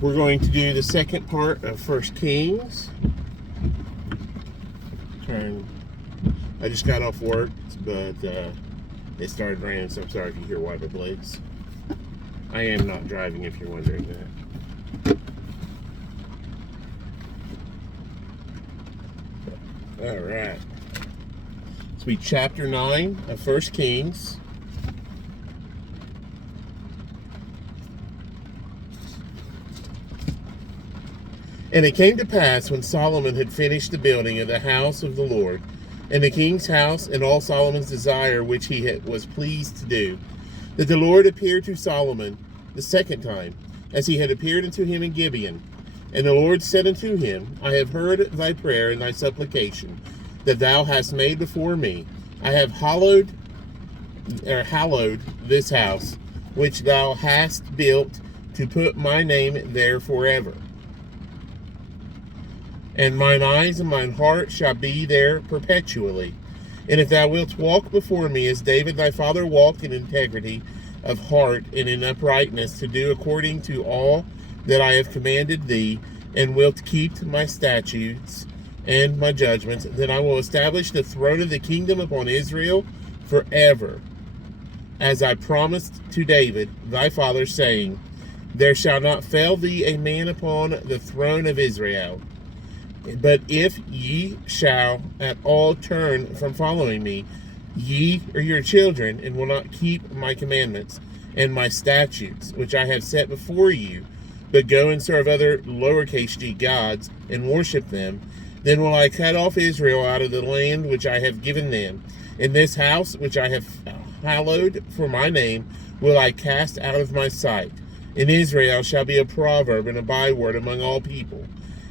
We're going to do the second part of First Kings. I just got off work, but it started raining, so I'm sorry if you hear wiper blades. I am not driving, if you're wondering that. All right. This will be chapter 9 of First Kings. And it came to pass, when Solomon had finished the building of the house of the Lord, and the king's house, and all Solomon's desire which he was pleased to do, that the Lord appeared to Solomon the second time, as he had appeared unto him in Gibeon. And the Lord said unto him, I have heard thy prayer and thy supplication that thou hast made before me. I have hallowed this house, which thou hast built, to put my name there forever. And mine eyes and mine heart shall be there perpetually. And if thou wilt walk before me as David thy father walked in integrity of heart and in uprightness, to do according to all that I have commanded thee, and wilt keep my statutes and my judgments, then I will establish the throne of the kingdom upon Israel forever, as I promised to David thy father, saying, there shall not fail thee a man upon the throne of Israel. But if ye shall at all turn from following me, ye or your children, and will not keep my commandments and my statutes, which I have set before you, but go and serve other lowercase g gods, and worship them, then will I cut off Israel out of the land which I have given them. In this house which I have hallowed for my name will I cast out of my sight. And Israel shall be a proverb and a byword among all people.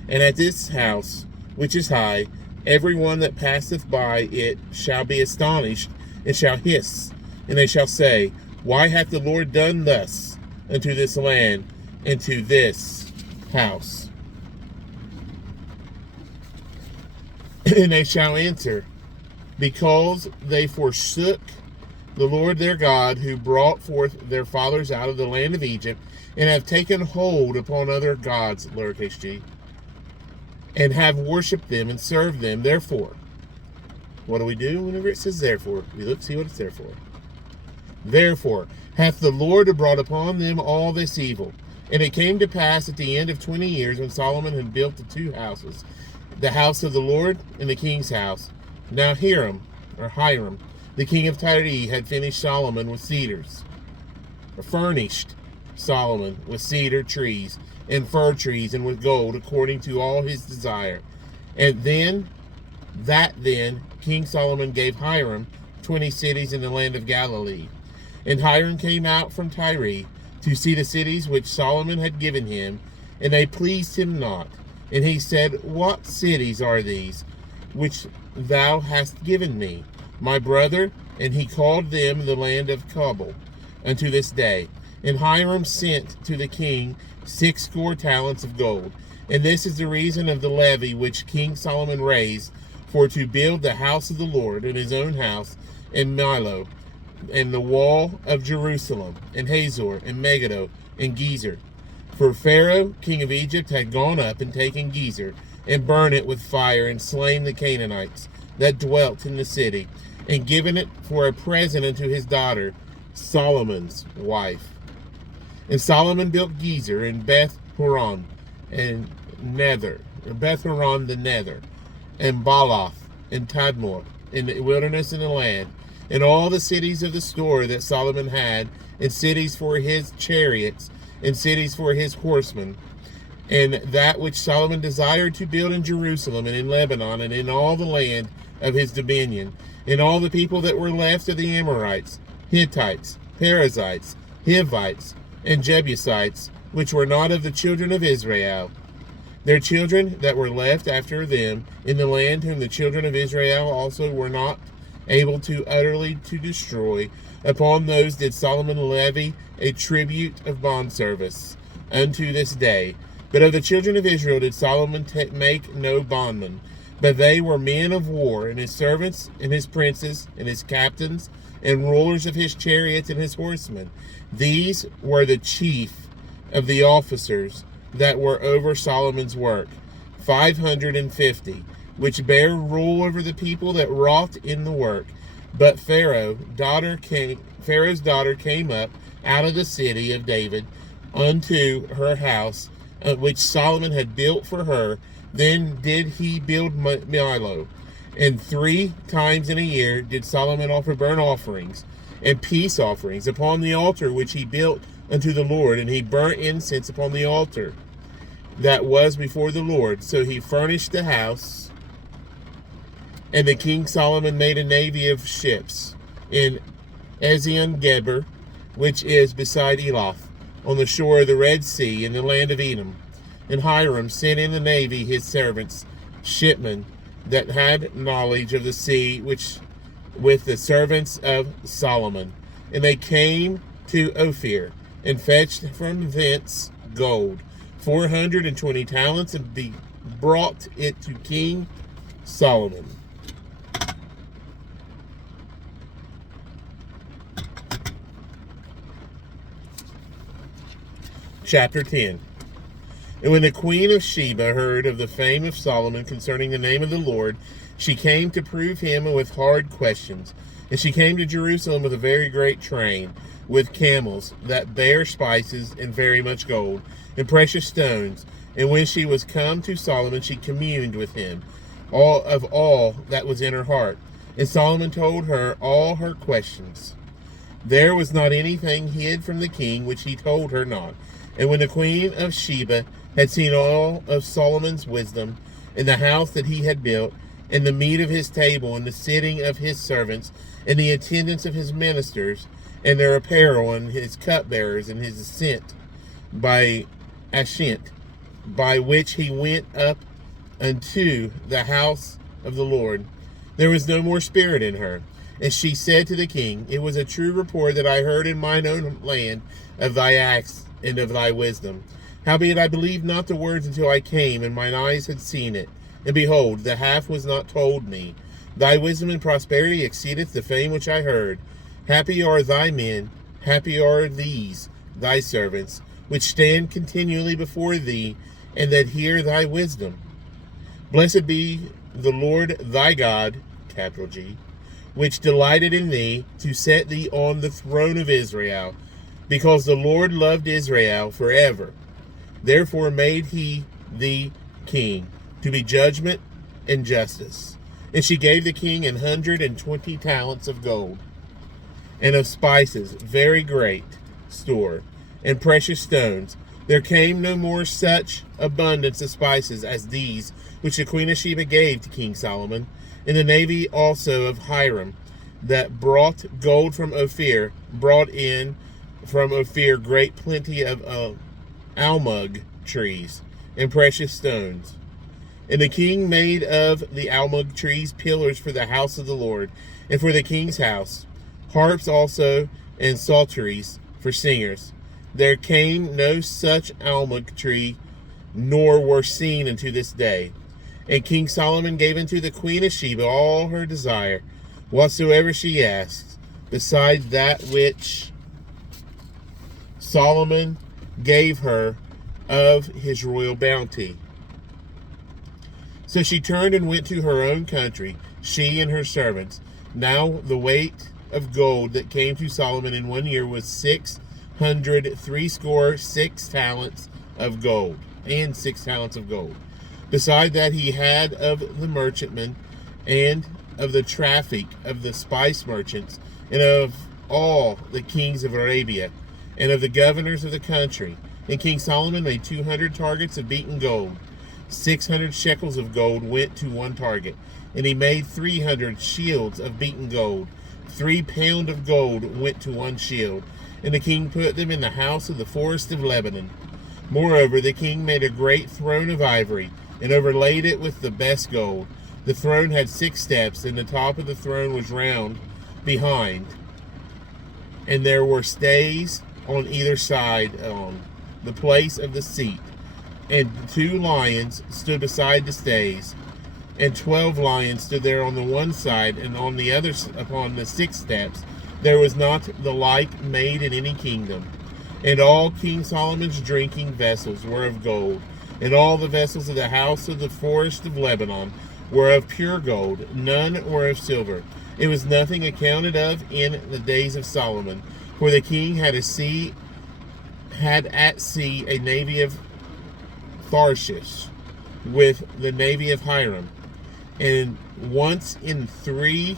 And at this house, which is high, every one that passeth by it shall be astonished, and shall hiss, and they shall say, why hath the Lord done thus unto this land, and to this house? And they shall answer, because they forsook the Lord their God, who brought forth their fathers out of the land of Egypt, and have taken hold upon other gods, lowercase g, and have worshipped them and served them. Therefore, what do we do whenever it says therefore? We look, see what it's there for. Therefore hath the Lord brought upon them all this evil. And it came to pass at the end of 20 years, when Solomon had built the two houses, the house of the Lord and the king's house. Now Hiram, the king of Tyre, had finished Solomon with cedars, or furnished Solomon with cedar trees and fir trees, and with gold, according to all his desire. And then King Solomon gave Hiram 20 cities in the land of Galilee. And Hiram came out from Tyre to see the cities which Solomon had given him, and they pleased him not. And he said, what cities are these which thou hast given me, my brother? And he called them the land of Cabul unto this day. And Hiram sent to the king 60 talents of gold. And this is the reason of the levy which King Solomon raised, for to build the house of the Lord, and his own house, and Milo, and the wall of Jerusalem, and Hazor, and Megiddo, and Gezer. For Pharaoh, king of Egypt, had gone up and taken Gezer, and burned it with fire, and slain the Canaanites that dwelt in the city, and given it for a present unto his daughter, Solomon's wife. And Solomon built Gezer, and Beth Horon, and Beth Horon the Nether, and Baalath, and Tadmor, in the wilderness in the land, and all the cities of the store that Solomon had, and cities for his chariots, and cities for his horsemen, and that which Solomon desired to build in Jerusalem, and in Lebanon, and in all the land of his dominion, and all the people that were left of the Amorites, Hittites, Perizzites, Hivites, and Jebusites, which were not of the children of Israel. Their children that were left after them in the land, whom the children of Israel also were not able to utterly to destroy, upon those did Solomon levy a tribute of bondservice unto this day. But of the children of Israel did Solomon make no bondmen, but they were men of war, and his servants, and his princes, and his captains, and rulers of his chariots and his horsemen. These were the chief of the officers that were over Solomon's work, 550, which bare rule over the people that wrought in the work. But Pharaoh's daughter came up out of the city of David unto her house, which Solomon had built for her. Then did he build Millo. And 3 times in a year did Solomon offer burnt offerings and peace offerings upon the altar which he built unto the Lord. And he burnt incense upon the altar that was before the Lord. So he furnished the house. And the king Solomon made a navy of ships in Ezion-Geber, which is beside Elath, on the shore of the Red Sea, in the land of Edom. And Hiram sent in the navy his servants, shipmen, that had knowledge of the sea, which with the servants of Solomon. And they came to Ophir, and fetched from thence gold, 420 talents, and brought it to King Solomon. Chapter 10. And when the queen of Sheba heard of the fame of Solomon concerning the name of the Lord, she came to prove him with hard questions. And she came to Jerusalem with a very great train, with camels that bare spices and very much gold, and precious stones. And when she was come to Solomon, she communed with him all that was in her heart. And Solomon told her all her questions. There was not anything hid from the king which he told her not. And when the queen of Sheba had seen all of Solomon's wisdom, and the house that he had built, and the meat of his table, and the sitting of his servants, and the attendance of his ministers, and their apparel, and his cupbearers, and his ascent by Ashint, by which he went up unto the house of the Lord, there was no more spirit in her. And she said to the king, It was a true report that I heard in mine own land of thy acts and of thy wisdom. Howbeit I believed not the words until I came, and mine eyes had seen it. And behold, the half was not told me. Thy wisdom and prosperity exceedeth the fame which I heard. Happy are thy men, happy are these thy servants, which stand continually before thee, and that hear thy wisdom. Blessed be the Lord thy God, capital G, which delighted in thee, to set thee on the throne of Israel, because the Lord loved Israel forever. Therefore made he thee king, to be judgment and justice. And she gave the king 120 talents of gold, and of spices very great store, and precious stones. There came no more such abundance of spices as these which the queen of Sheba gave to King Solomon. And the navy also of Hiram, that brought gold from Ophir, brought in from Ophir great plenty of almug trees and precious stones. And the king made of the almug trees pillars for the house of the Lord, and for the king's house, harps also, and psalteries for singers. There came no such almug tree, nor were seen unto this day. And King Solomon gave unto the queen of Sheba all her desire, whatsoever she asked, besides that which Solomon gave her of his royal bounty. So she turned and went to her own country, she and her servants. Now the weight of gold that came to Solomon in 1 year was 666 talents of gold, and 6 talents of gold. Beside that he had of the merchantmen, and of the traffic of the spice merchants, and of all the kings of Arabia, and of the governors of the country. And King Solomon made 200 targets of beaten gold. 600 shekels of gold went to one target. And he made 300 shields of beaten gold. 3 pounds of gold went to one shield. And the king put them in the house of the forest of Lebanon. Moreover, the king made a great throne of ivory, and overlaid it with the best gold. The throne had 6 steps, and the top of the throne was round behind. And there were stays on either side on the place of the seat. And 2 lions stood beside the stays, and 12 lions stood there on the one side, and on the other upon the 6 steps. There was not the like made in any kingdom. And all King Solomon's drinking vessels were of gold, and all the vessels of the house of the forest of Lebanon were of pure gold, none were of silver. It was nothing accounted of in the days of Solomon, for the king had at sea a navy of Tharshish with the navy of Hiram. And once in 3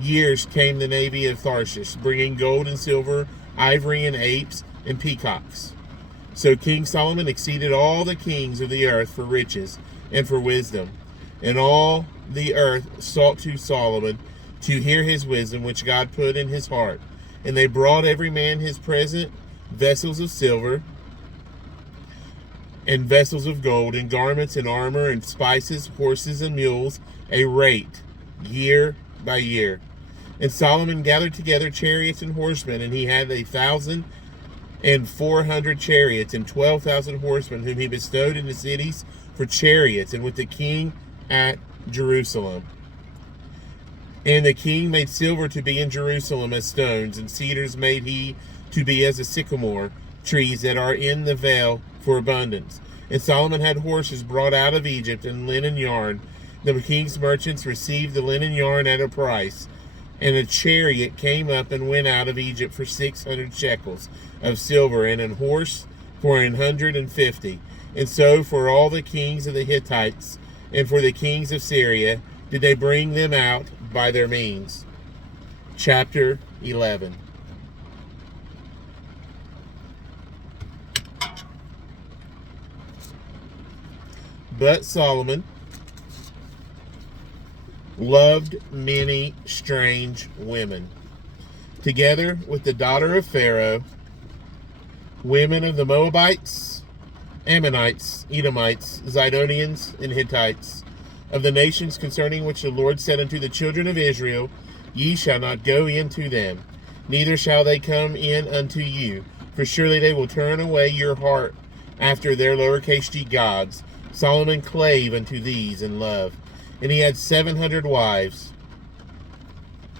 years came the navy of Tharshish, bringing gold and silver, ivory and apes and peacocks. So King Solomon exceeded all the kings of the earth for riches and for wisdom. And all the earth sought to Solomon to hear his wisdom, which God put in his heart. And they brought every man his present, vessels of silver, and vessels of gold, and garments, and armor, and spices, horses, and mules, a rate, year by year. And Solomon gathered together chariots and horsemen, and he had 1,400 chariots, and 12,000 horsemen, whom he bestowed in the cities for chariots, and with the king at Jerusalem. And the king made silver to be in Jerusalem as stones, and cedars made he to be as the sycamore trees that are in the vale for abundance. And Solomon had horses brought out of Egypt, and linen yarn. The king's merchants received the linen yarn at a price. And a chariot came up and went out of Egypt for 600 shekels of silver, and an horse for 150. And so for all the kings of the Hittites, and for the kings of Syria, did they bring them out by their means. Chapter 11. But Solomon loved many strange women, together with the daughter of Pharaoh, women of the Moabites, Ammonites, Edomites, Zidonians, and Hittites, of the nations concerning which the Lord said unto the children of Israel, Ye shall not go into them, neither shall they come in unto you, for surely they will turn away your heart after their lowercase g gods. Solomon clave unto these in love. And he had 700 wives,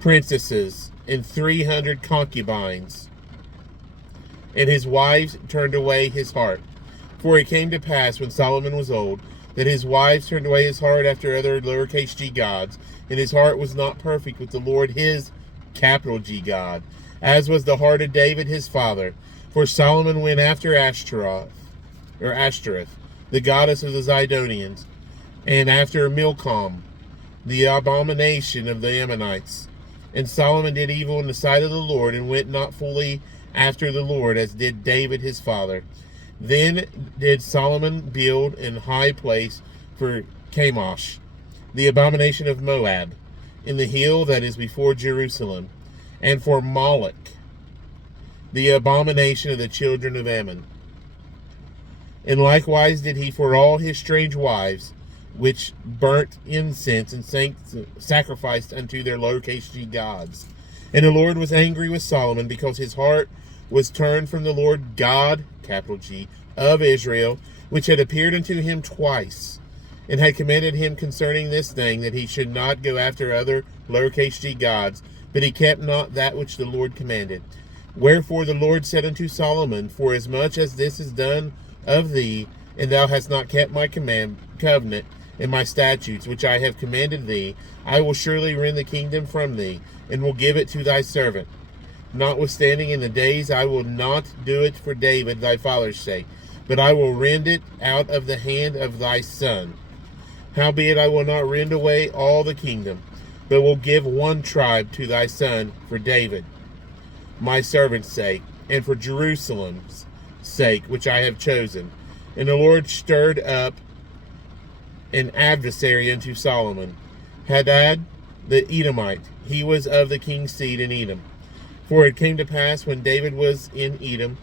princesses, and 300 concubines. And his wives turned away his heart. For it came to pass, when Solomon was old, that his wives turned away his heart after other lowercase g gods, and his heart was not perfect with the Lord his capital G God, as was the heart of David his father. For Solomon went after Ashtoreth, the goddess of the Zidonians, and after Milcom, the abomination of the Ammonites. And Solomon did evil in the sight of the Lord, and went not fully after the Lord, as did David his father. Then did Solomon build an high place for Chemosh, the abomination of Moab, in the hill that is before Jerusalem, and for Moloch, the abomination of the children of Ammon. And likewise did he for all his strange wives, which burnt incense and sacrificed unto their lowercase g gods. And the Lord was angry with Solomon, because his heart was turned from the Lord God, capital G, of Israel, which had appeared unto him twice, and had commanded him concerning this thing, that he should not go after other lowercase g gods, but he kept not that which the Lord commanded. Wherefore the Lord said unto Solomon, Forasmuch as this is done of thee, and thou hast not kept my covenant and my statutes, which I have commanded thee, I will surely rend the kingdom from thee, and will give it to thy servant. Notwithstanding, in the days I will not do it for David thy father's sake, but I will rend it out of the hand of thy son. Howbeit I will not rend away all the kingdom, but will give one tribe to thy son for David, my servant's sake, and for Jerusalem's sake, which I have chosen. And the Lord stirred up an adversary unto Solomon, Hadad the Edomite. He was of the king's seed in Edom. For it came to pass, when David was in Edom,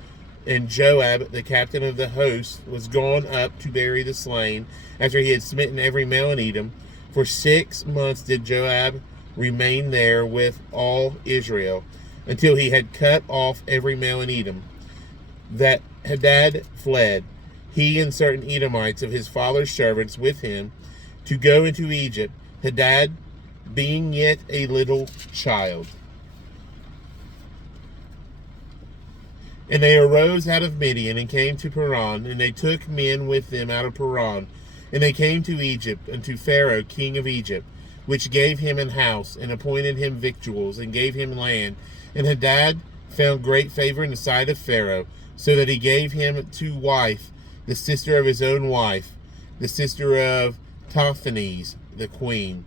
and Joab, the captain of the host, was gone up to bury the slain, after he had smitten every male in Edom, for 6 months did Joab remain there with all Israel, until he had cut off every male in Edom. That Hadad fled, he and certain Edomites of his father's servants with him, to go into Egypt, Hadad being yet a little child. And they arose out of Midian and came to Paran, and they took men with them out of Paran. And they came to Egypt, unto Pharaoh king of Egypt, which gave him an house, and appointed him victuals, and gave him land. And Hadad found great favor in the sight of Pharaoh, so that he gave him to wife the sister of his own wife, the sister of Taphanes the queen.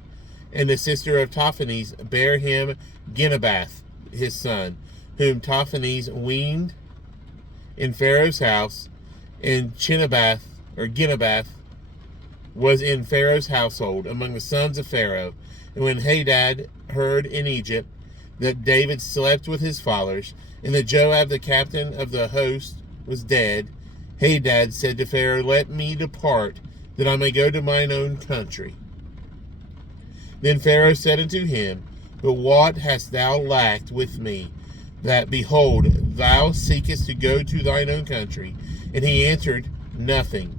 And the sister of Taphanes bare him Genubath his son, whom Taphanes weaned in Pharaoh's house. And Genubath was in Pharaoh's household among the sons of Pharaoh. And when Hadad heard in Egypt that David slept with his fathers, and that Joab the captain of the host was dead, Hadad said to Pharaoh, Let me depart, that I may go to mine own country. Then Pharaoh said unto him, But what hast thou lacked with me, that, behold, thou seekest to go to thine own country? And he answered, Nothing.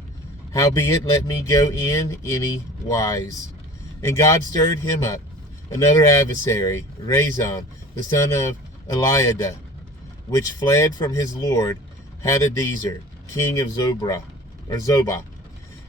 Howbeit, let me go in any wise. And God stirred him up another adversary, Rezon, the son of Eliada, which fled from his lord Hadadezer, king of Zobah.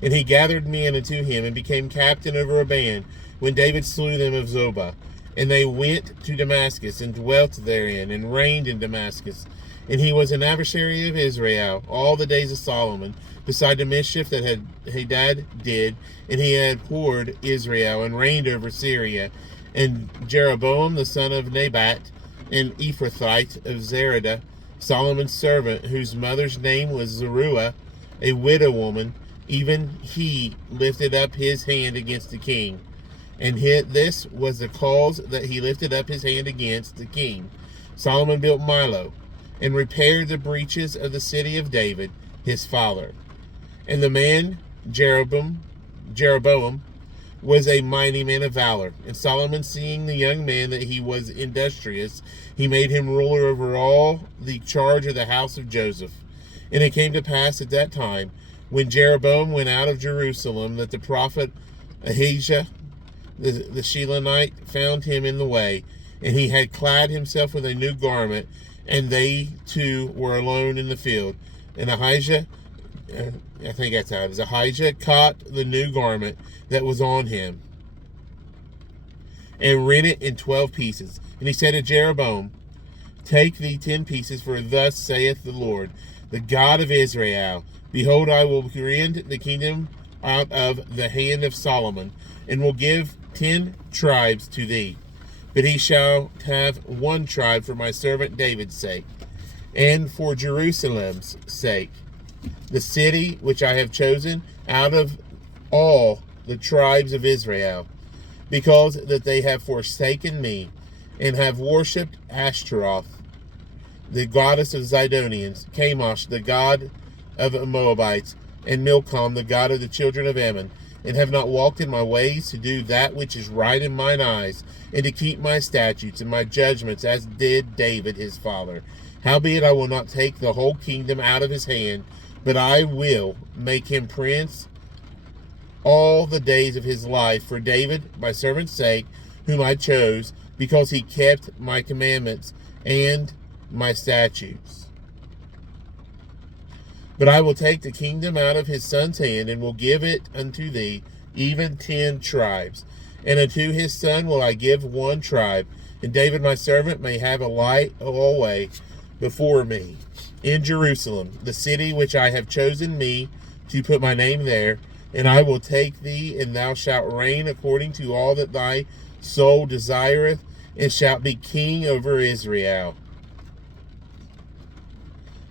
And he gathered men unto him, and became captain over a band, when David slew them of Zobah. And they went to Damascus, and dwelt therein, and reigned in Damascus. And he was an adversary of Israel all the days of Solomon, beside the mischief that Hadad did, and he had abhorred Israel, and reigned over Syria. And Jeroboam the son of Nebat, an Ephrathite of Zeradah, Solomon's servant, whose mother's name was Zeruiah, a widow woman, even he lifted up his hand against the king. And this was the cause that he lifted up his hand against the king. Solomon built Millo, and repaired the breaches of the city of David, his father. And the man Jeroboam was a mighty man of valor. And Solomon, seeing the young man that he was industrious, he made him ruler over all the charge of the house of Joseph. And it came to pass at that time, when Jeroboam went out of Jerusalem, that the prophet Ahijah the Shilonite found him in the way, and he had clad himself with a new garment, and they two were alone in the field. And Ahijah, I think that's how it is, Ahijah caught the new garment that was on him, and rent it in 12 pieces. And he said to Jeroboam, Take thee 10 pieces, for thus saith the Lord, the God of Israel, Behold, I will rend the kingdom out of the hand of Solomon, and will give 10 tribes to thee. But he shall have 1 tribe for my servant David's sake, and for Jerusalem's sake, the city which I have chosen out of all the tribes of Israel, because that they have forsaken me, and have worshipped Ashtaroth, the goddess of Zidonians, Chemosh, the god of Moabites, and Milcom, the god of the children of Ammon, and have not walked in my ways to do that which is right in mine eyes, and to keep my statutes and my judgments, as did David his father. Howbeit I will not take the whole kingdom out of his hand, but I will make him prince all the days of his life for David my servant's sake, whom I chose, because he kept my commandments and my statutes. But I will take the kingdom out of his son's hand, and will give it unto thee, even 10 tribes. And unto his son will I give 1 tribe, and David my servant may have a light always before me in Jerusalem, the city which I have chosen me to put my name there. And I will take thee, and thou shalt reign according to all that thy soul desireth, and shalt be king over Israel.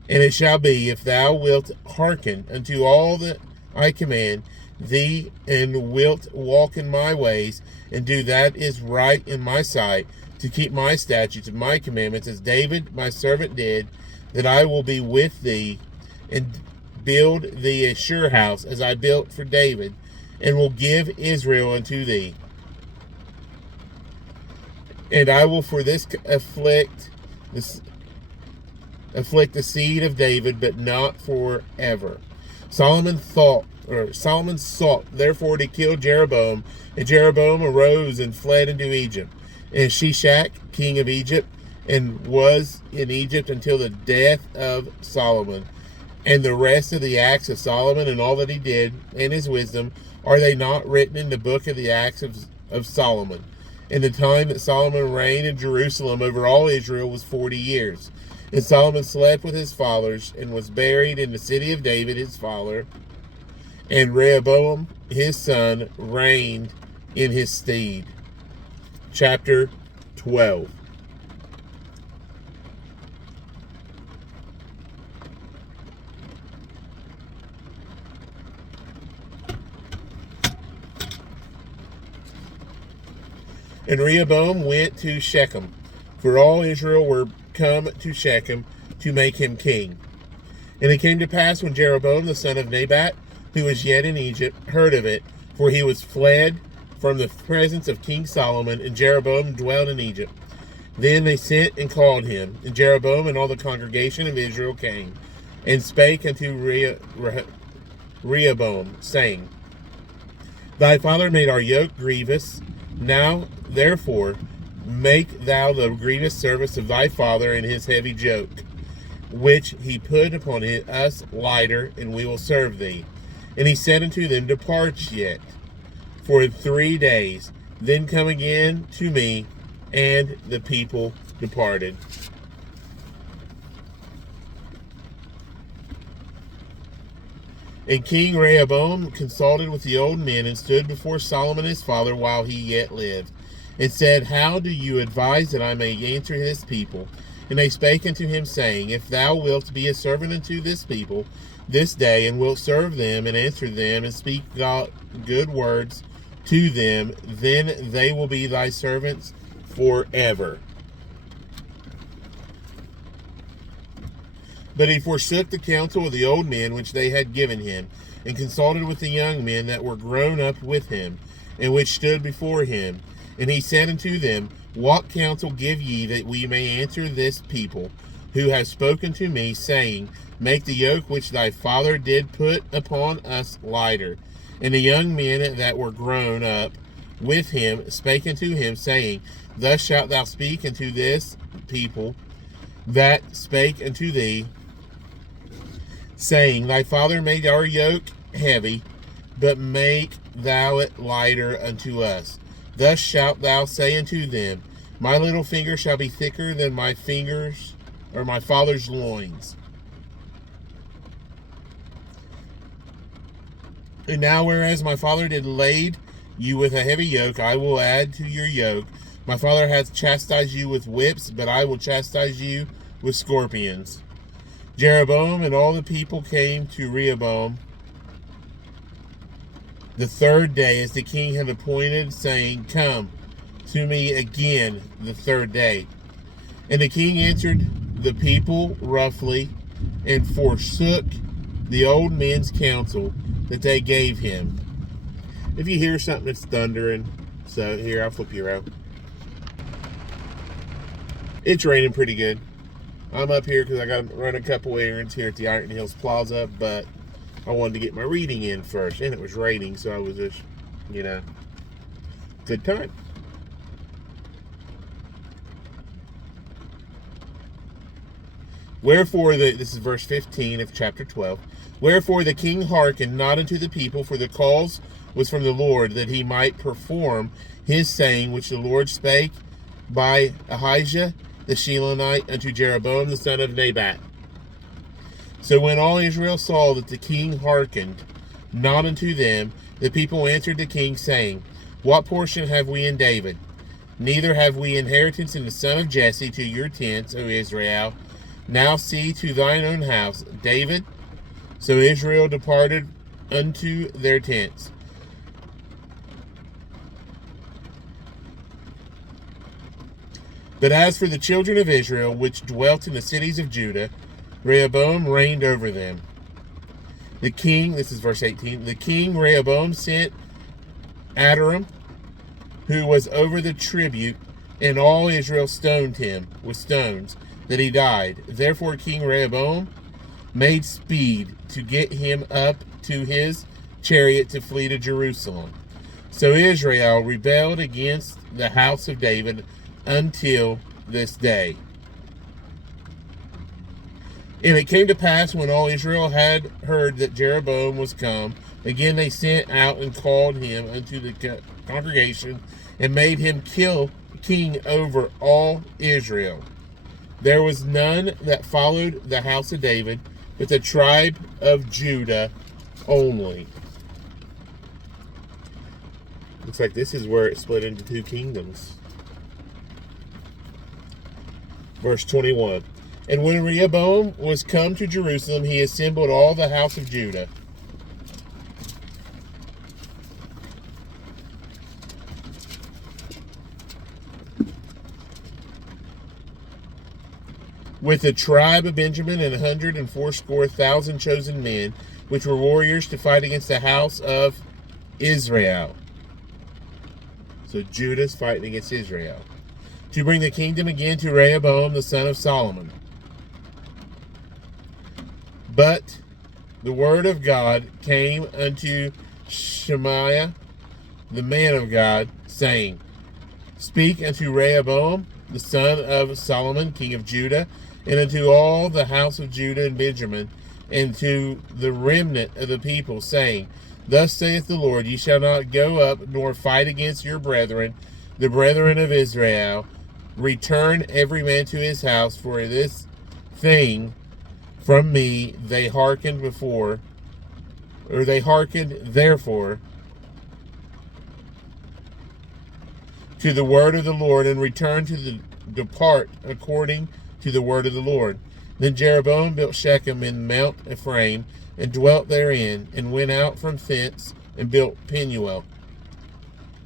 And it shall be, if thou wilt hearken unto all that I command thee, and wilt walk in my ways, and do that is right in my sight, to keep my statutes and my commandments, as David my servant did, that I will be with thee, and build thee a sure house, as I built for David, and will give Israel unto thee. And I will for this afflict the seed of David, but not forever. Solomon sought therefore to kill Jeroboam, and Jeroboam arose and fled into Egypt. And Shishak, king of Egypt, and was in Egypt until the death of Solomon. And the rest of the acts of Solomon and all that he did and his wisdom, are they not written in the book of the acts of Solomon? And the time that Solomon reigned in Jerusalem over all Israel was 40 years. And Solomon slept with his fathers and was buried in the city of David his father. And Rehoboam his son reigned in his stead. Chapter 12. And Rehoboam went to Shechem, for all Israel were come to Shechem to make him king. And it came to pass, when Jeroboam the son of Nebat, who was yet in Egypt, heard of it, for he was fled from the presence of King Solomon, and Jeroboam dwelt in Egypt. Then they sent and called him, and Jeroboam and all the congregation of Israel came, and spake unto Rehoboam, saying, Thy father made our yoke grievous. Now, therefore, make thou the grievous service of thy father and his heavy yoke, which he put upon us lighter, and we will serve thee. And he said unto them, Depart yet for 3 days, then come again to me. And the people departed. And King Rehoboam consulted with the old men, and stood before Solomon his father while he yet lived, and said, How do you advise that I may answer this people? And they spake unto him, saying, If thou wilt be a servant unto this people this day, and wilt serve them, and answer them, and speak good words to them, then they will be thy servants forever. But he forsook the counsel of the old men which they had given him, and consulted with the young men that were grown up with him, and which stood before him. And he said unto them, What counsel give ye, that we may answer this people, who have spoken to me, saying, Make the yoke which thy father did put upon us lighter? And the young men that were grown up with him spake unto him, saying, Thus shalt thou speak unto this people that spake unto thee, saying, Thy father made our yoke heavy, but make thou it lighter unto us. Thus shalt thou say unto them, My little finger shall be thicker than my fingers, or my father's loins. And now, whereas my father did lade you with a heavy yoke, I will add to your yoke. My father hath chastised you with whips, but I will chastise you with scorpions. Jeroboam and all the people came to Rehoboam the 3rd day, as the king had appointed, saying, Come to me again the 3rd day. And the king answered the people roughly, and forsook the old men's counsel that they gave him. If you hear something, it's thundering. So here, I'll flip you around. It's raining pretty good. I'm up here because I got to run a couple errands here at the Iron Hills Plaza, but I wanted to get my reading in first, and it was raining, so I was just, good time. Wherefore, this is verse 15 of chapter 12. Wherefore the king hearkened not unto the people, for the cause was from the Lord, that he might perform his saying, which the Lord spake by Ahijah the Shilonite unto Jeroboam the son of Nebat. So when all Israel saw that the king hearkened not unto them, the people answered the king, saying, What portion have we in David? Neither have we inheritance in the son of Jesse. To your tents, O Israel. Now see to thine own house, David. So Israel departed unto their tents. But as for the children of Israel, which dwelt in the cities of Judah, Rehoboam reigned over them. The king, this is verse 18, the king Rehoboam sent Adoram, who was over the tribute, and all Israel stoned him with stones, that he died. Therefore King Rehoboam made speed to get him up to his chariot to flee to Jerusalem. So Israel rebelled against the house of David until this day. And it came to pass, when all Israel had heard that Jeroboam was come, again they sent out and called him unto the congregation, and made him king over all Israel. There was none that followed the house of David, but the tribe of Judah only. Looks like this is where it split into two kingdoms. Verse 21. And when Rehoboam was come to Jerusalem, he assembled all the house of Judah. With the tribe of Benjamin 180,000 chosen men, which were warriors to fight against the house of Israel. So Judah's fighting against Israel. To bring the kingdom again to Rehoboam the son of Solomon. But the word of God came unto Shemaiah, the man of God, saying, Speak unto Rehoboam, the son of Solomon, king of Judah, and unto all the house of Judah and Benjamin, and to the remnant of the people, saying, Thus saith the Lord, Ye shall not go up nor fight against your brethren, the brethren of Israel. Return every man to his house, for this thing from me they hearkened therefore to the word of the Lord, and return to depart according to the word of the Lord. Then Jeroboam built Shechem in Mount Ephraim, and dwelt therein, and went out from thence, and built Penuel.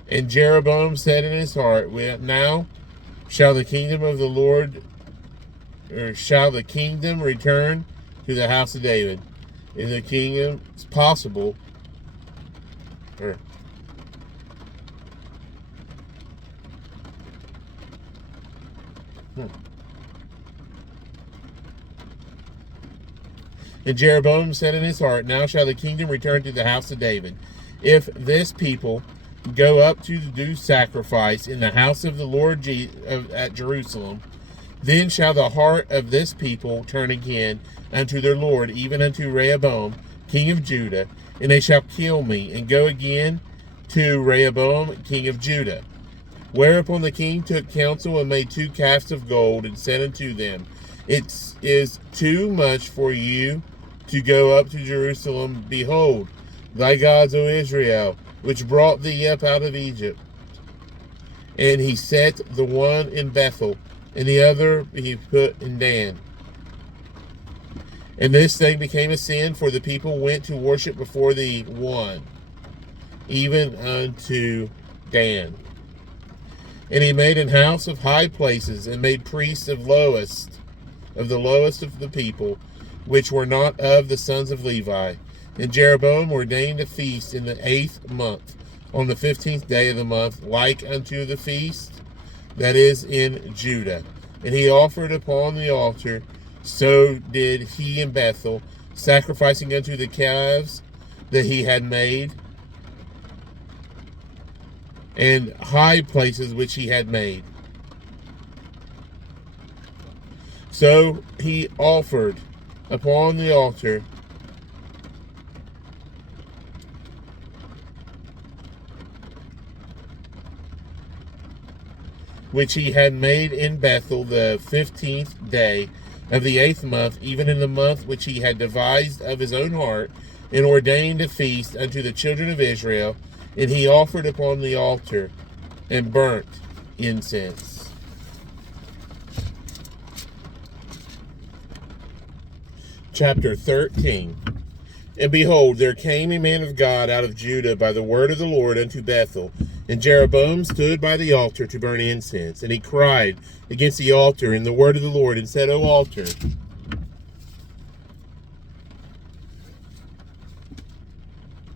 And Jeroboam said in his heart, Now shall the kingdom of the Lord, or shall the kingdom return to the house of David? If the kingdom is possible, And Jeroboam said in his heart, Now shall the kingdom return to the house of David. If this people go up to do sacrifice in the house of the Lord at Jerusalem, then shall the heart of this people turn again unto their Lord, even unto Rehoboam, king of Judah, and they shall kill me, and go again to Rehoboam, king of Judah. Whereupon the king took counsel, and made 2 calves of gold, and said unto them, It is too much for you to go up to Jerusalem. Behold, thy gods, O Israel, which brought thee up out of Egypt. And he set the one in Bethel, and the other he put in Dan. And this thing became a sin, for the people went to worship before the one, even unto Dan. And he made an house of high places, and made priests of the lowest of the people, which were not of the sons of Levi. And Jeroboam ordained a feast in the 8th month, on the 15th day of the month, like unto the feast that is in Judah. And he offered upon the altar, so did he in Bethel, sacrificing unto the calves that he had made, and high places which he had made. So he offered upon the altar which he had made in Bethel the 15th day of the 8th month, even in the month which he had devised of his own heart, and ordained a feast unto the children of Israel. And he offered upon the altar and burnt incense. Chapter 13. And behold, there came a man of God out of Judah by the word of the Lord unto Bethel. And Jeroboam stood by the altar to burn incense. And he cried against the altar in the word of the Lord, and said, O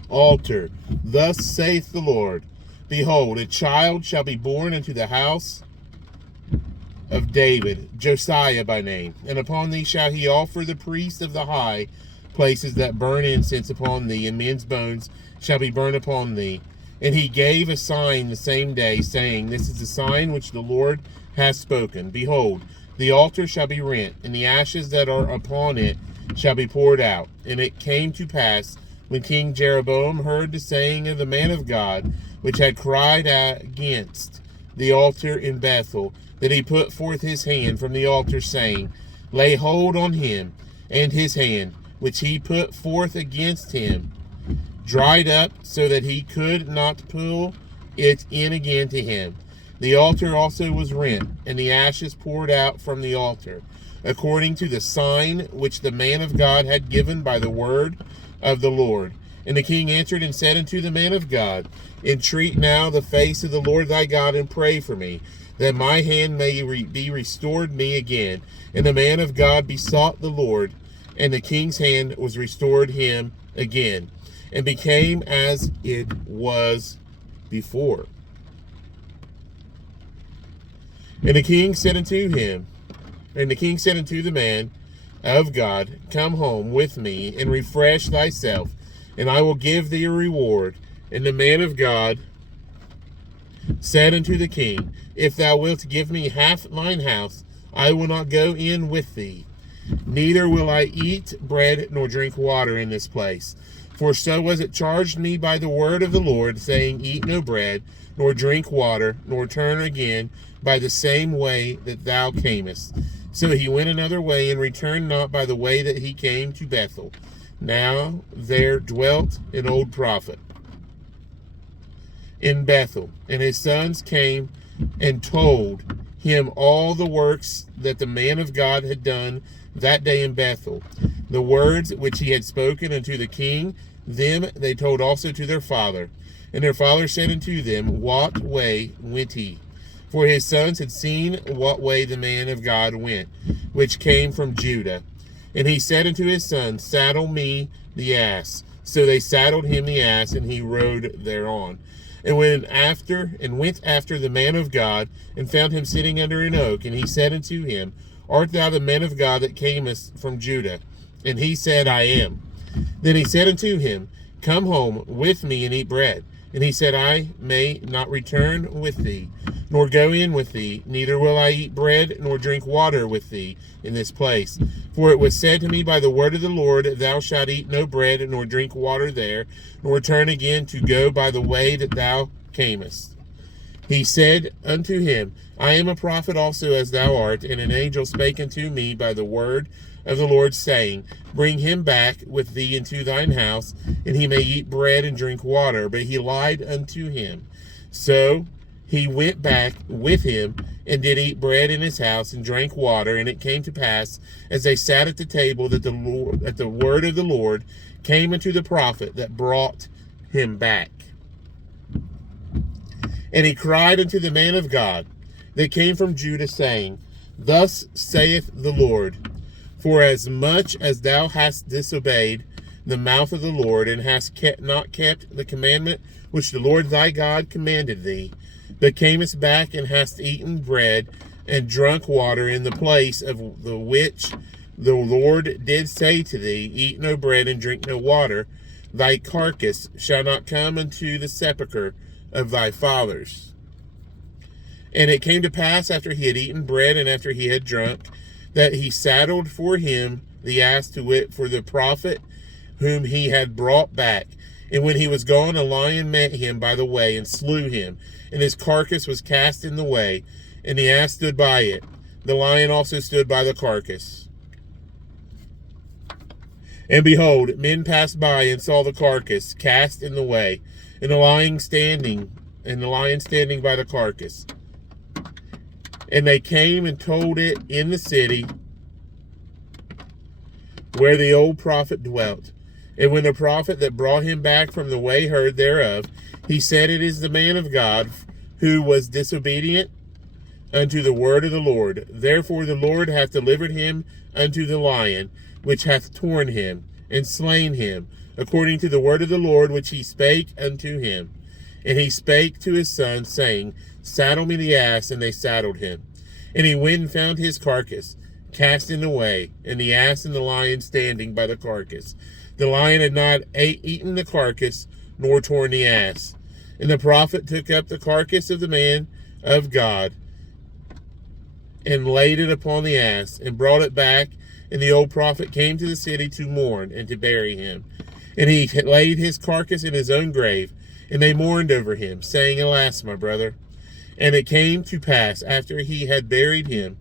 altar, thus saith the Lord, Behold, a child shall be born unto the house of David, Josiah by name. And upon thee shall he offer the priests of the high places that burn incense upon thee, and men's bones shall be burned upon thee. And he gave a sign the same day, saying, This is the sign which the Lord hath spoken. Behold, the altar shall be rent, and the ashes that are upon it shall be poured out. And it came to pass, when King Jeroboam heard the saying of the man of God, which had cried against the altar in Bethel, that he put forth his hand from the altar, saying, Lay hold on him, and his hand, which he put forth against him, dried up, so that he could not pull it in again to him. The altar also was rent, and the ashes poured out from the altar, according to the sign which the man of God had given by the word of the Lord. And the king answered and said unto the man of God, Entreat now the face of the Lord thy God, and pray for me, that my hand may be restored me again. And the man of God besought the Lord, and the king's hand was restored him again, and became as it was before. And the king said unto the man of God, Come home with me, and refresh thyself, and I will give thee a reward. And the man of God said unto the king, If thou wilt give me half mine house, I will not go in with thee, neither will I eat bread nor drink water in this place. For so was it charged me by the word of the Lord, saying, Eat no bread, nor drink water, nor turn again by the same way that thou camest. So he went another way, and returned not by the way that he came to Bethel. Now there dwelt an old prophet in Bethel, and his sons came and told him all the works that the man of God had done that day in Bethel. The words which he had spoken unto the king, them they told also to their father. And their father said unto them, What way went he? For his sons had seen what way the man of God went, which came from Judah. And he said unto his sons, Saddle me the ass. So they saddled him the ass, and he rode thereon. And went after the man of God, and found him sitting under an oak. And he said unto him, Art thou the man of God that camest from Judah? And he said, I am. Then he said unto him, Come home with me and eat bread. And he said, I may not return with thee, nor go in with thee, neither will I eat bread nor drink water with thee in this place. For it was said to me by the word of the Lord, Thou shalt eat no bread nor drink water there, nor turn again to go by the way that thou camest. He said unto him, I am a prophet also as thou art, and an angel spake unto me by the word of the Lord, saying, Bring him back with thee into thine house, and he may eat bread and drink water. But he lied unto him. So he went back with him, and did eat bread in his house, and drank water. And it came to pass, as they sat at the table, that the word of the Lord came unto the prophet that brought him back. And he cried unto the man of God that came from Judah, saying, Thus saith the Lord, For as much as thou hast disobeyed the mouth of the Lord, and hast not kept the commandment which the Lord thy God commanded thee, but camest back and hast eaten bread and drunk water in the place of the which the Lord did say to thee, Eat no bread and drink no water, thy carcass shall not come unto the sepulchre of thy fathers. And it came to pass, after he had eaten bread and after he had drunk, that he saddled for him the ass, to wit, for the prophet whom he had brought back. And when he was gone, a lion met him by the way, and slew him, and his carcass was cast in the way, and the ass stood by it. The lion also stood by the carcass. And behold, men passed by and saw the carcass cast in the way, and the lion standing by the carcass. And they came and told it in the city where the old prophet dwelt. And when the prophet that brought him back from the way heard thereof, he said, It is the man of God who was disobedient unto the word of the Lord. Therefore the Lord hath delivered him unto the lion, which hath torn him and slain him, according to the word of the Lord which he spake unto him. And he spake to his son, saying, Saddle me the ass. And they saddled him. And he went and found his carcass cast in the way, and the ass and the lion standing by the carcass. The lion had not eaten the carcass, nor torn the ass. And the prophet took up the carcass of the man of God, and laid it upon the ass, and brought it back. And the old prophet came to the city to mourn and to bury him. And he laid his carcass in his own grave, and they mourned over him, saying, Alas, my brother. And it came to pass, after he had buried him,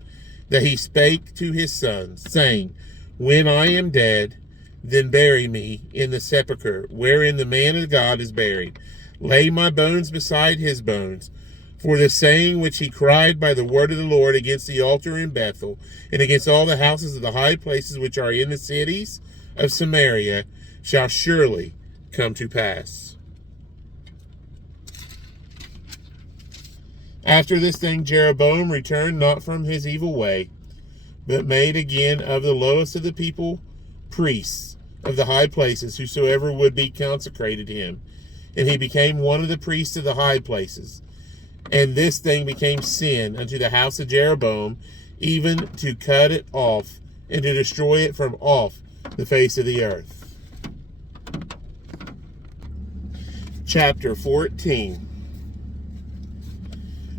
that he spake to his sons, saying, When I am dead, then bury me in the sepulchre wherein the man of God is buried. Lay my bones beside his bones. For the saying which he cried by the word of the Lord against the altar in Bethel, and against all the houses of the high places which are in the cities of Samaria, shall surely come to pass. After this thing Jeroboam returned not from his evil way, but made again of the lowest of the people priests of the high places, whosoever would be consecrated him. And he became one of the priests of the high places. And this thing became sin unto the house of Jeroboam, even to cut it off, and to destroy it from off the face of the earth. Chapter 14.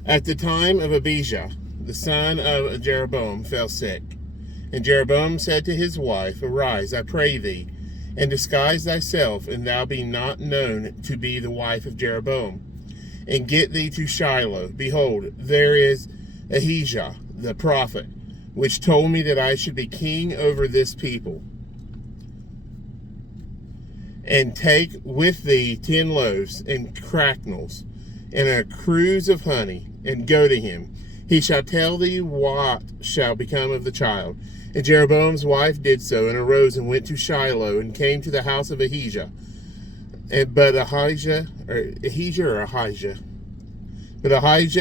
At the time of Abijah, the son of Jeroboam, fell sick. And Jeroboam said to his wife, Arise, I pray thee, and disguise thyself, and thou be not known to be the wife of Jeroboam, and get thee to Shiloh. Behold, there is Ahijah the prophet, which told me that I should be king over this people. And take with thee 10 loaves and cracknels, and a cruse of honey, and go to him. He shall tell thee what shall become of the child. And Jeroboam's wife did so, and arose and went to Shiloh, and came to the house of Ahijah. But Ahijah,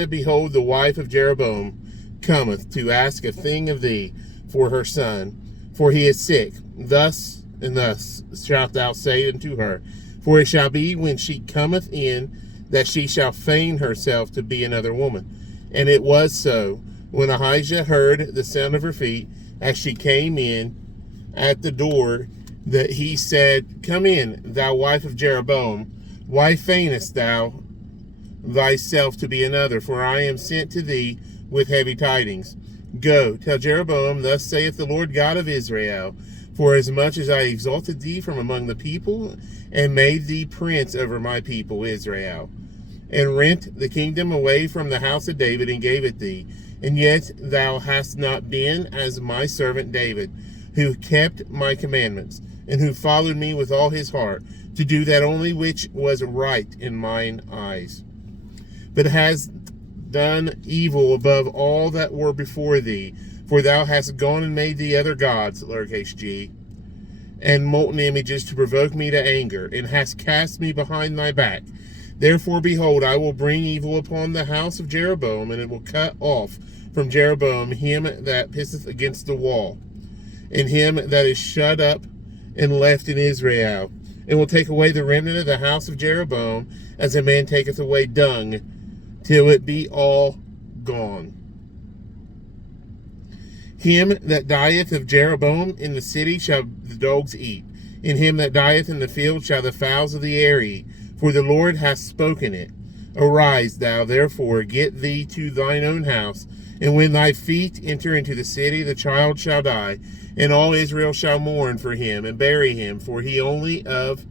behold, the wife of Jeroboam cometh to ask a thing of thee for her son, for he is sick. Thus and thus shalt thou say unto her, for it shall be when she cometh in, that she shall feign herself to be another woman. And it was so, when Ahijah heard the sound of her feet, as she came in at the door, that he said, Come in, thou wife of Jeroboam. Why feignest thou thyself to be another? For I am sent to thee with heavy tidings. Go, tell Jeroboam, Thus saith the Lord God of Israel, For as much as I exalted thee from among the people, and made thee prince over my people Israel, and rent the kingdom away from the house of David, and gave it thee, and yet thou hast not been as my servant David, who kept my commandments, and who followed me with all his heart, to do that only which was right in mine eyes, but hast done evil above all that were before thee, for thou hast gone and made thee other gods, lowercase g, and molten images to provoke me to anger, and hast cast me behind thy back. Therefore, behold, I will bring evil upon the house of Jeroboam, and it will cut off from Jeroboam him that pisseth against the wall, and him that is shut up and left in Israel, and will take away the remnant of the house of Jeroboam, as a man taketh away dung, till it be all gone. Him that dieth of Jeroboam in the city shall the dogs eat, and him that dieth in the field shall the fowls of the air eat, for the Lord hath spoken it. Arise thou therefore, get thee to thine own house, and when thy feet enter into the city, the child shall die, and all Israel shall mourn for him, and bury him, for he only of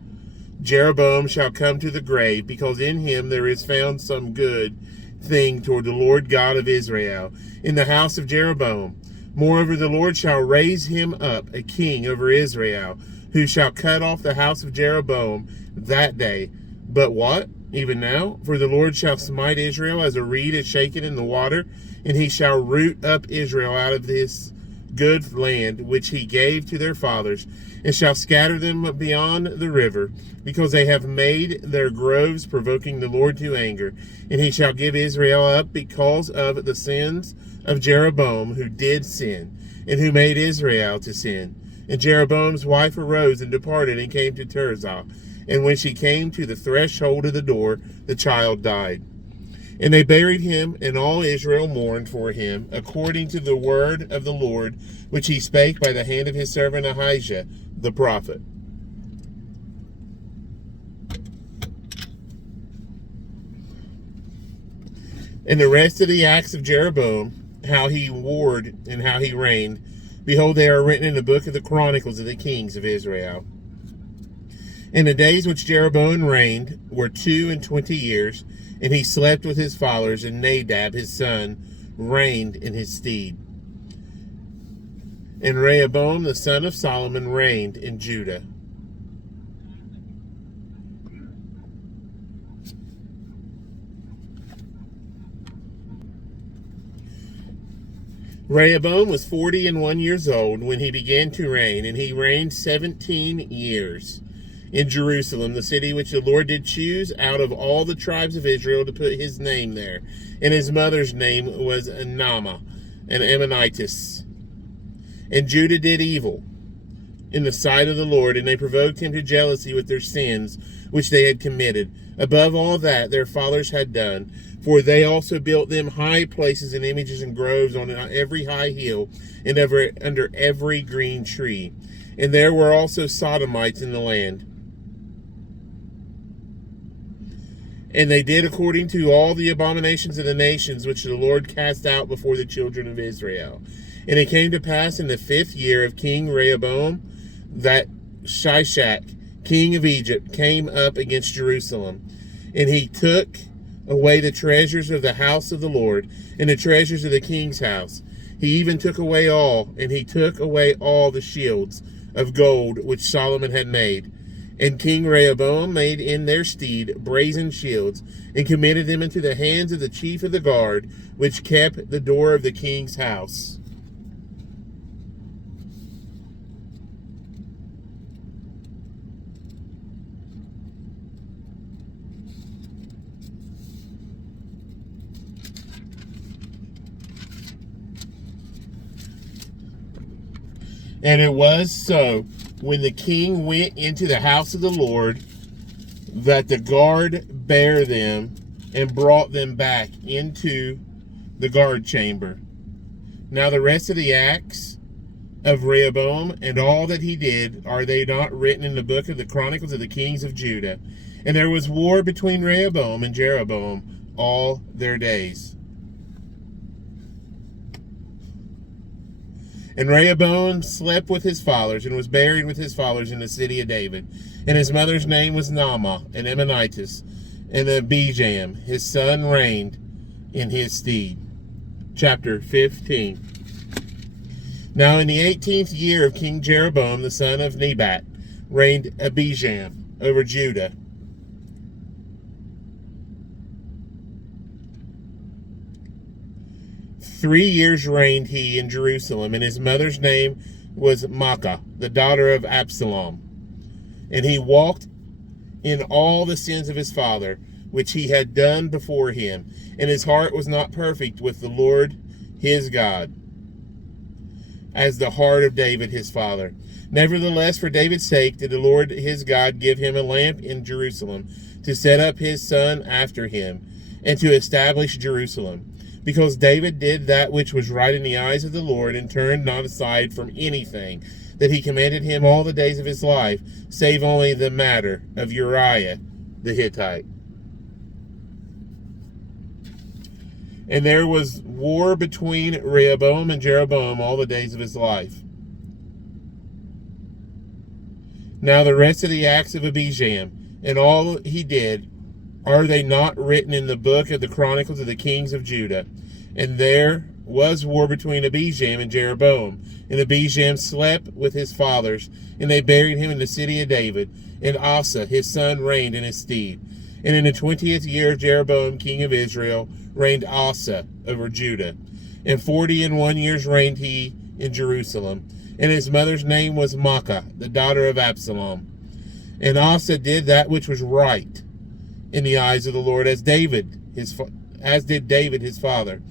Jeroboam shall come to the grave, because in him there is found some good thing toward the Lord God of Israel, in the house of Jeroboam. Moreover, the Lord shall raise him up a king over Israel, who shall cut off the house of Jeroboam that day. But what? Even now? For the Lord shall smite Israel as a reed is shaken in the water, and he shall root up Israel out of this good land which he gave to their fathers, and shall scatter them beyond the river, because they have made their groves provoking the Lord to anger. And he shall give Israel up because of the sins of Jeroboam, who did sin, and who made Israel to sin. And Jeroboam's wife arose and departed, and came to Tirzah. And when she came to the threshold of the door, the child died. And they buried him, and all Israel mourned for him, according to the word of the Lord, which he spake by the hand of his servant Ahijah the prophet. And the rest of the acts of Jeroboam, how he warred and how he reigned, behold, they are written in the book of the Chronicles of the kings of Israel. And the days which Jeroboam reigned were 22 years, and he slept with his fathers, and Nadab his son reigned in his stead. And Rehoboam the son of Solomon reigned in Judah. Rehoboam was 41 years old when he began to reign, and he reigned 17 years in Jerusalem, the city which the Lord did choose out of all the tribes of Israel to put his name there. And his mother's name was Naamah, an Ammonitess. And Judah did evil in the sight of the Lord, and they provoked him to jealousy with their sins which they had committed, above all that their fathers had done. For they also built them high places and images and groves on every high hill and under every green tree. And there were also Sodomites in the land. And they did according to all the abominations of the nations which the Lord cast out before the children of Israel. And it came to pass in the 5th year of King Rehoboam that Shishak, king of Egypt, came up against Jerusalem. And he took away the treasures of the house of the Lord and the treasures of the king's house. He even took away all, and he took away all the shields of gold which Solomon had made. And King Rehoboam made in their stead brazen shields, and committed them into the hands of the chief of the guard, which kept the door of the king's house. And it was so, when the king went into the house of the Lord, that the guard bare them and brought them back into the guard chamber. Now the rest of the acts of Rehoboam and all that he did, are they not written in the book of the Chronicles of the kings of Judah? And there was war between Rehoboam and Jeroboam all their days. And Rehoboam slept with his fathers, and was buried with his fathers in the city of David. And his mother's name was Naamah, an Ammonitess. And Abijam, his son, reigned in his stead. Chapter 15. Now in the 18th year of King Jeroboam, the son of Nebat, reigned Abijam over Judah. "3 years reigned he in Jerusalem, and his mother's name was Maacah, the daughter of Absalom. And he walked in all the sins of his father, which he had done before him, and his heart was not perfect with the Lord his God, as the heart of David his father. Nevertheless, for David's sake did the Lord his God give him a lamp in Jerusalem, to set up his son after him, and to establish Jerusalem. Because David did that which was right in the eyes of the Lord, and turned not aside from anything that he commanded him all the days of his life, save only the matter of Uriah the Hittite. And there was war between Rehoboam and Jeroboam all the days of his life. Now the rest of the acts of Abijam, and all he did, are they not written in the book of the Chronicles of the kings of Judah? And there was war between Abijam and Jeroboam. And Abijam slept with his fathers, and they buried him in the city of David. And Asa his son reigned in his stead. And in the 20th year of Jeroboam king of Israel reigned Asa over Judah. And 41 years reigned he in Jerusalem. And his mother's name was Maacah, the daughter of Absalom. And Asa did that which was right in the eyes of the Lord, as did David his father.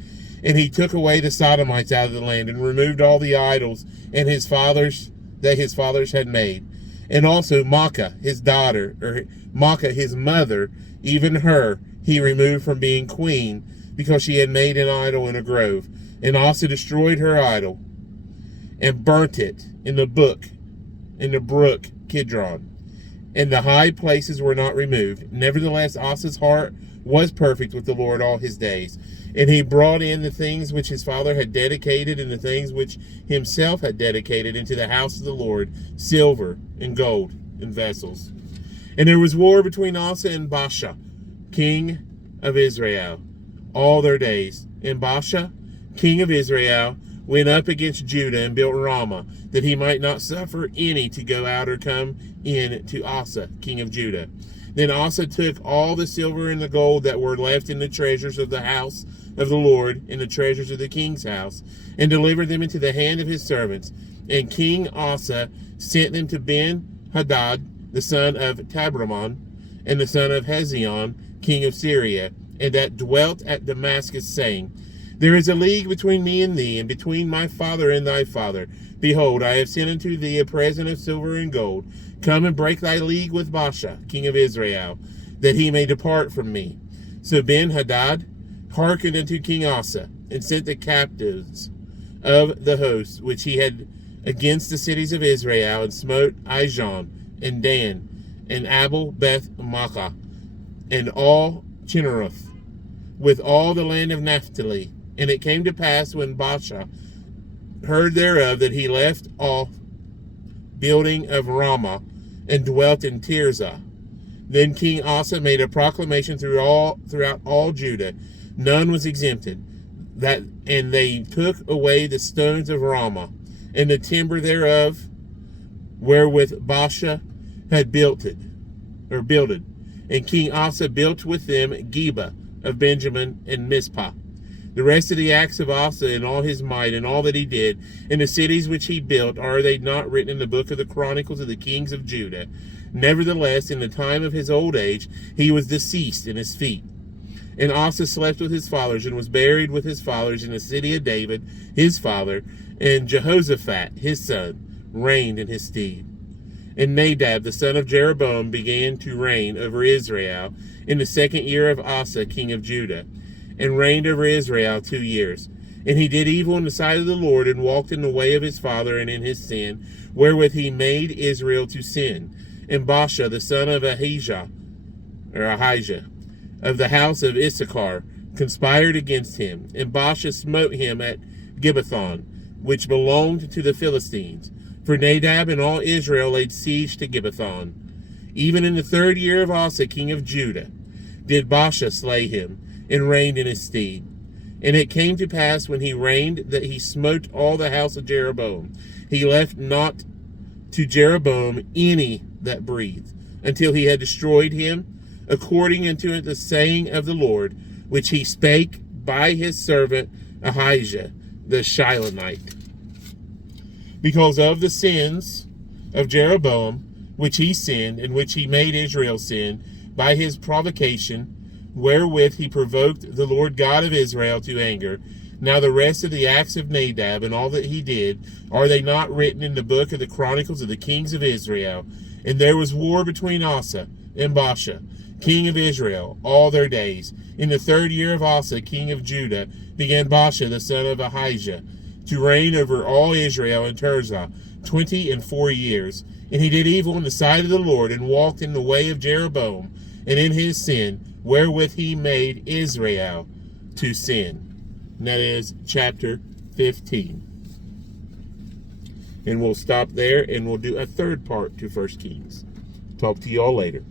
And he took away the Sodomites out of the land, and removed all the idols and his fathers had made. And also Maacah his daughter, or Maacah his mother, even her he removed from being queen, because she had made an idol in a grove. And Asa destroyed her idol, and burnt it in the brook Kidron. and the high places were not removed. Nevertheless, Asa's heart was perfect with the Lord all his days. And he brought in the things which his father had dedicated, and the things which himself had dedicated into the house of the Lord, silver and gold and vessels. And there was war between Asa and Baasha, king of Israel, all their days. And Baasha, king of Israel, went up against Judah and built Ramah, that he might not suffer any to go out or come in to Asa, king of Judah. Then Asa took all the silver and the gold that were left in the treasures of the house of the Lord and the treasures of the king's house, and delivered them into the hand of his servants. And King Asa sent them to Ben-Hadad, the son of Tabramon, and the son of Hezion, king of Syria, and that dwelt at Damascus, saying, There is a league between me and thee, and between my father and thy father. Behold, I have sent unto thee a present of silver and gold. Come and break thy league with Baasha, king of Israel, that he may depart from me. So Ben-Hadad hearkened unto King Asa, and sent the captives of the host which he had against the cities of Israel, and smote Ijon, and Dan, and Abel Beth Maachah, and all Chinneroth, with all the land of Naphtali. And it came to pass, when Baasha heard thereof, that he left off building of Ramah, and dwelt in Tirzah. Then King Asa made a proclamation throughout all Judah. None was exempted. And they took away the stones of Ramah, and the timber thereof, wherewith Baasha had builded. And King Asa built with them Geba of Benjamin and Mizpah. The rest of the acts of Asa and all his might and all that he did, and the cities which he built, are they not written in the book of the Chronicles of the kings of Judah? Nevertheless, in the time of his old age, he was deceased in his feet. And Asa slept with his fathers, and was buried with his fathers in the city of David, his father, and Jehoshaphat, his son, reigned in his stead. And Nadab, the son of Jeroboam, began to reign over Israel in the 2nd year of Asa, king of Judah, and reigned over Israel 2 years. And he did evil in the sight of the Lord, and walked in the way of his father and in his sin, wherewith he made Israel to sin. And Baasha, the son of Ahijah, of the house of Issachar, conspired against him. And Baasha smote him at Gibbethon, which belonged to the Philistines. For Nadab and all Israel laid siege to Gibbethon. Even in the 3rd year of Asa, king of Judah, did Baasha slay him, and reigned in his stead. And it came to pass, when he reigned, that he smote all the house of Jeroboam. He left not to Jeroboam any that breathed, until he had destroyed him, according unto the saying of the Lord, which he spake by his servant Ahijah the Shilonite. Because of the sins of Jeroboam, which he sinned, and which he made Israel sin, by his provocation, wherewith he provoked the Lord God of Israel to anger. Now the rest of the acts of Nadab, and all that he did, are they not written in the book of the Chronicles of the kings of Israel? And there was war between Asa and Baasha, king of Israel, all their days. In the 3rd year of Asa, king of Judah, began Baasha, the son of Ahijah, to reign over all Israel in Tirzah 24 years. And he did evil in the sight of the Lord, and walked in the way of Jeroboam, and in his sin, wherewith he made Israel to sin. And that is chapter 15. And we'll stop there, and we'll do a 3rd part to 1 Kings. Talk to you all later.